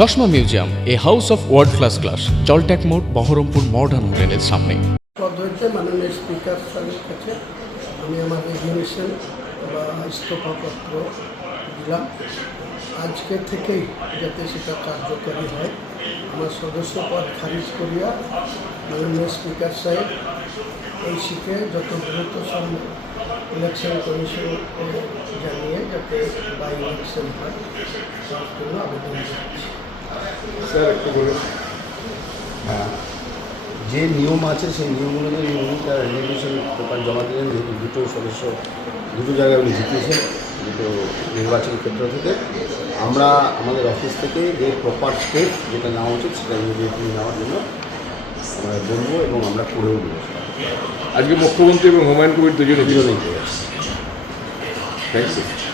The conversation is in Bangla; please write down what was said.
চশমা museum, a house of world class, জলট্যাক মোড়, বহরমপুর মডার্ন হোটেলের সামনে। পদ্ধতিতে মাননীয় স্পিকার স্যারের কাছে আমি আমার রেজিগনেশন বা ইস্তফাপত্র দিলাম। আজকে থেকেই যাতে সেটা কার্যকরী হয়, আমার সদস্য পদ খারিজ করিয়া মাননীয় স্পিকার সাহেব এই শিখে যত দ্রুত সম্ভব ইলেকশন কমিশনকে জানিয়ে যাতে বাই ইলেকশন হয় তার জন্য আবেদন করছি। স্যার একটু বলুন। যে নিয়ম আছে সেই নিয়ম অনুযায়ী উনি তার রেজিগনেশন পেপার জমা দিলেন, যেহেতু দুটো সদস্য দুটো জায়গায় উনি জিতিয়েছেন, দুটো নির্বাচন ক্ষেত্র থেকে। আমরা আমাদের অফিস থেকে যে প্রপার স্টেপ যেটা নেওয়া উচিত সেটা ইমিডিয়েটলি নেওয়ার জন্য আমরা বলবো এবং আমরা করেও দেবো। আজকে মুখ্যমন্ত্রী এবং হুমায়ুন কবির দুজনেই দুজনেই করেছি। Thank you.